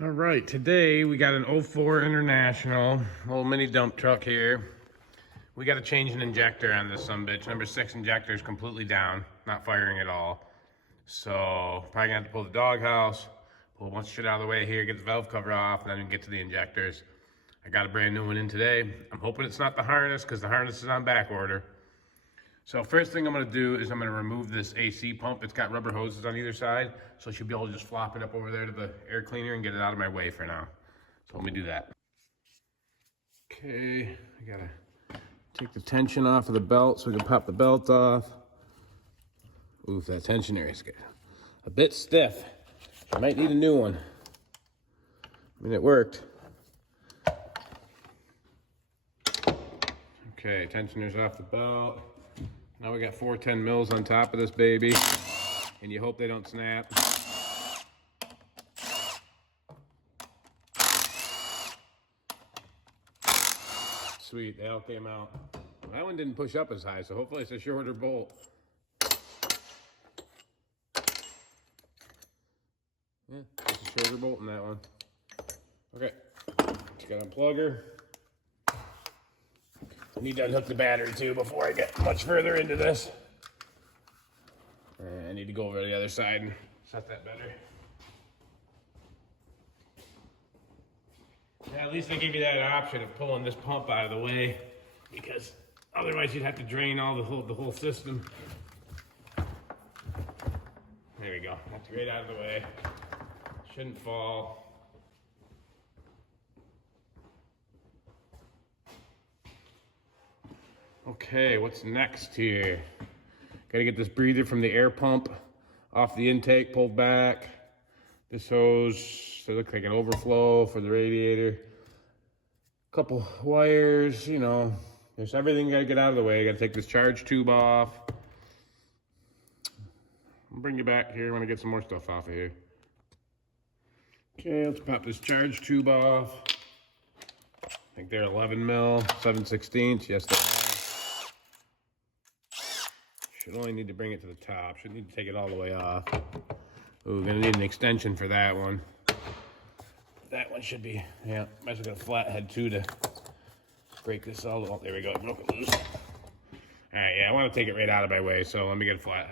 All right, today we got an '04 International, little mini dump truck here. We got to change an injector on this sumbitch. Number 6 injector is completely down, not firing at all. So probably gonna have to pull the doghouse, pull a bunch of shit out of the way here, get the valve cover off, and then we can get to the injectors. I got a brand new one in today. I'm hoping it's not the harness because the harness is on back order. So first thing I'm gonna do is I'm gonna remove this AC pump. It's got rubber hoses on either side, so I should be able to just flop it up over there to the air cleaner and get it out of my way for now. So let me do that. Okay, I gotta take the tension off of the belt so we can pop the belt off. Oof, that tension area is a bit stiff. I might need a new one. I mean, it worked. Okay, tensioner's off the belt. Now we got 410 mils on top of this baby, and you hope they don't snap. Sweet, they all came out. That one didn't push up as high, so hopefully it's a shorter bolt. Yeah, it's a shorter bolt in that one. Okay, just gotta unplug her. I need to unhook the battery too before I get much further into this. I need to go over to the other side and set that better. Yeah, at least they give you that option of pulling this pump out of the way, because otherwise you'd have to drain all the whole system. There we go. That's right out of the way. Shouldn't fall. Okay, what's next here? Gotta get this breather from the air pump off the intake, pulled back. This hose, so it looks like an overflow for the radiator. Couple wires, you know, there's everything gotta get out of the way. Gotta take this charge tube off. I'll bring you back here when I get some more stuff off of here. Okay, let's pop this charge tube off. I think they're 11 mil, 7/16. Yes, they are. Should only need to bring it to the top. Shouldn't need to take it all the way off. Ooh, gonna need an extension for that one. That one should be, yeah, might as well get a flathead too to break this all. Oh, there we go, it broke it loose. All right, yeah, I want to take it right out of my way, so let me get a flat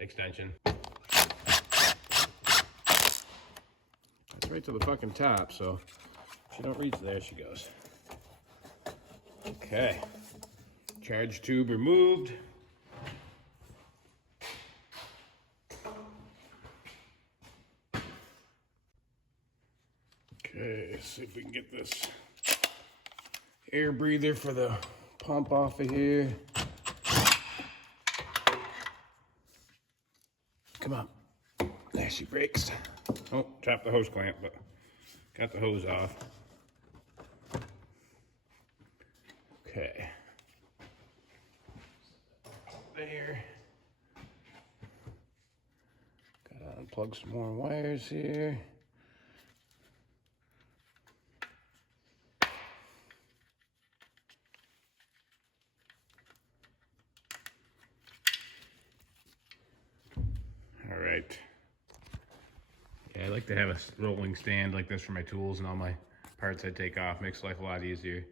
extension. That's right to the fucking top, so if she don't reach there, she goes. Okay, charge tube removed. Okay, let's see if we can get this air breather for the pump off of here. Come on. There she breaks. Oh, dropped the hose clamp, but got the hose off. Okay. There. Gotta unplug some more wires here. All right. Yeah, I like to have a rolling stand like this for my tools and all my parts I take off. Makes life a lot easier.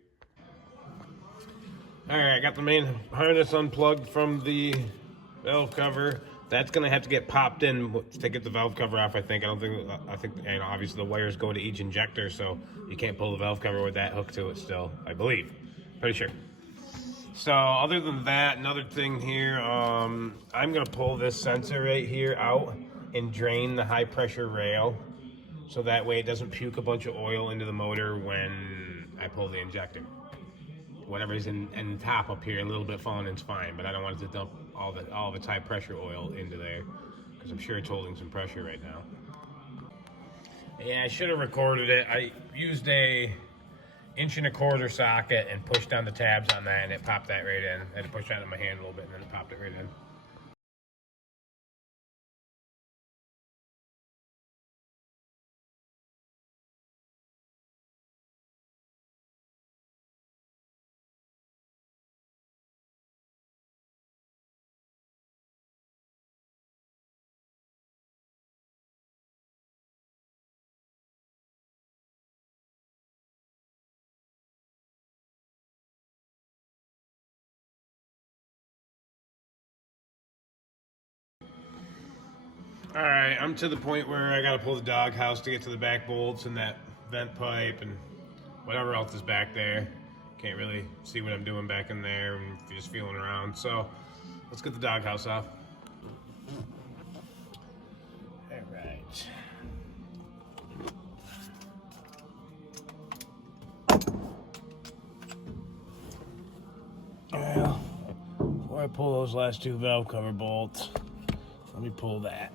All right, I got the main harness unplugged from the valve cover. That's gonna have to get popped in to get the valve cover off, I think. I think, and obviously the wires go to each injector, so you can't pull the valve cover with that hook to it still, I believe. Pretty sure. So other than that, another thing here, I'm gonna pull this sensor right here out and drain the high pressure rail, so that way it doesn't puke a bunch of oil into the motor when I pull the injector. Whatever's in the top up here, a little bit falling in's fine, but I don't want it to dump all of its high pressure oil into there, because I'm sure it's holding some pressure right now. Yeah, I should have recorded it. I used a 1.25" socket and pushed down the tabs on that, and it popped that right in. I had to push that in my hand a little bit, and then it popped it right in. All right, I'm to the point where I gotta pull the doghouse to get to the back bolts and that vent pipe and whatever else is back there. Can't really see what I'm doing back in there and just feeling around. So let's get the doghouse off. All right. Well, before I pull those last two valve cover bolts, let me pull that.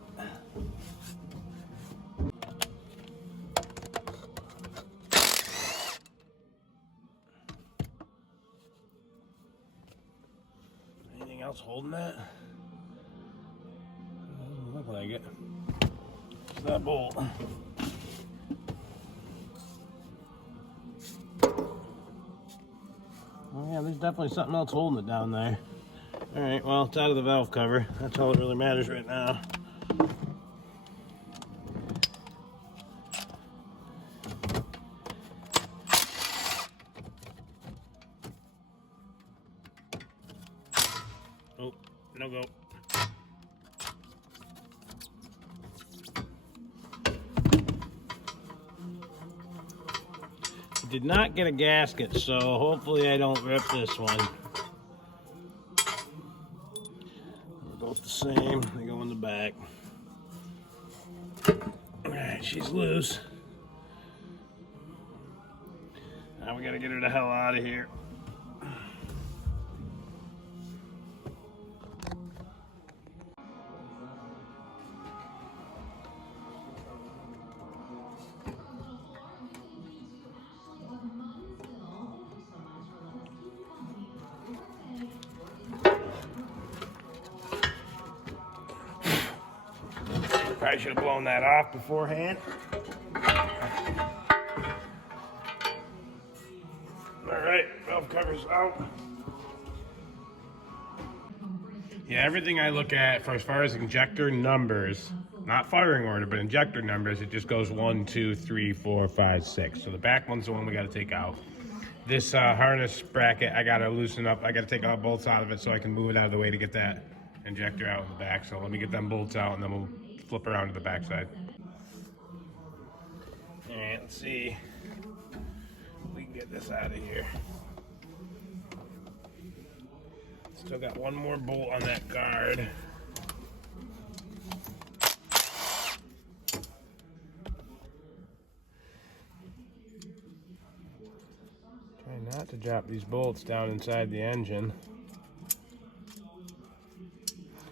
Anything else holding that? Doesn't look like it. It's that bolt. Oh yeah, there's definitely something else holding it down there. All right, well, it's out of the valve cover. That's all that really matters right now. Oh, no go. Did not get a gasket, so hopefully I don't rip this one. They're both the same. They go in the back. Alright, she's loose. Now we gotta get her the hell out of here. Probably should have blown that off beforehand. Alright, valve cover's out. Yeah, everything I look at for as far as injector numbers, not firing order, but injector numbers, it just goes 1, 2, 3, 4, 5, 6. So the back one's the one we got to take out. This harness bracket, I got to loosen up. I got to take all bolts out of it so I can move it out of the way to get that injector out in the back. So let me get them bolts out and then we'll flip around to the back side. All right, let's see if we can get this out of here. Still got one more bolt on that guard. Try not to drop these bolts down inside the engine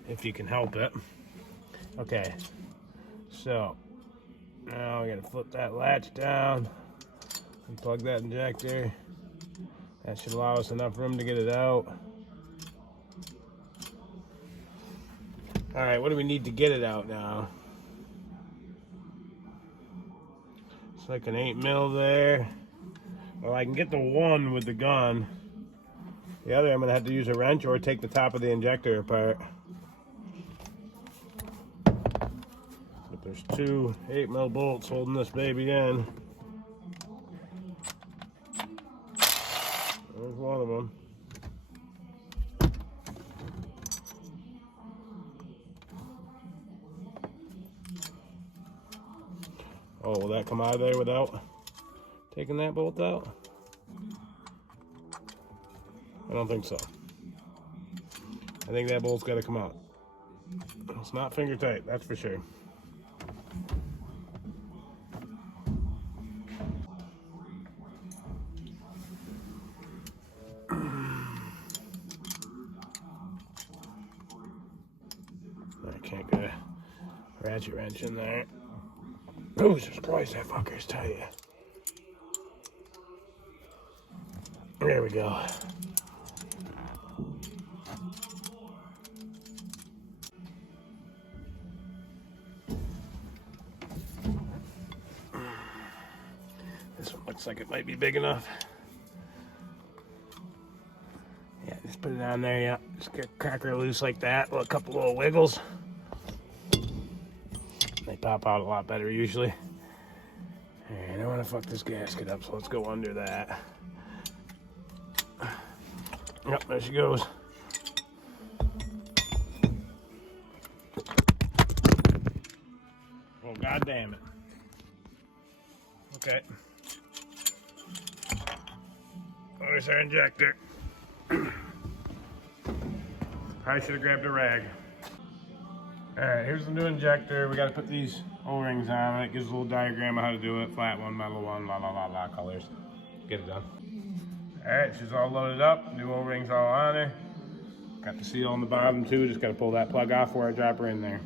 if you can help it. Okay, so now we gotta flip that latch down and plug that injector. That should allow us enough room to get it out. All right, what do we need to get it out now? It's like an 8 mil there. Well, I can get the one with the gun. The other, I'm gonna have to use a wrench or take the top of the injector apart. But there's two 8 mil bolts holding this baby in. There's one of them. Oh, will that come out of there without taking that bolt out? I don't think so. I think that bolt's got to come out. It's not finger tight, that's for sure. I can't get a ratchet wrench in there. Oh, Jesus Christ, that fucker's tight. There we go. This one looks like it might be big enough. Yeah, just put it on there, yeah. Just get crack her loose like that. Well, a couple little wiggles. They pop out a lot better usually. And I don't want to fuck this gasket up, so let's go under that. Yep, there she goes. damn it. Okay. There's our injector. Probably should have grabbed a rag. Alright, here's the new injector. We gotta put these O-rings on. It gives a little diagram of how to do it. Flat one, metal one, la la la la colors. Get it done. Alright, she's all loaded up. New O-rings all on her. Got the seal on the bottom too. Just gotta pull that plug off before I drop her in there.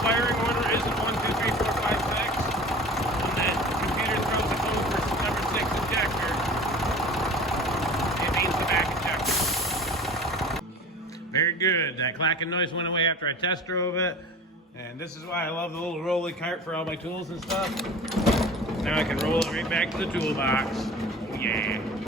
Firing order isn't 1, 2, 3, 4, 5, 6. When that computer throws the code for number 6 injector, it means the back injector. Very good. That clacking noise went away after I test drove it. And this is why I love the little rolly cart for all my tools and stuff. Now I can roll it right back to the toolbox. Yeah.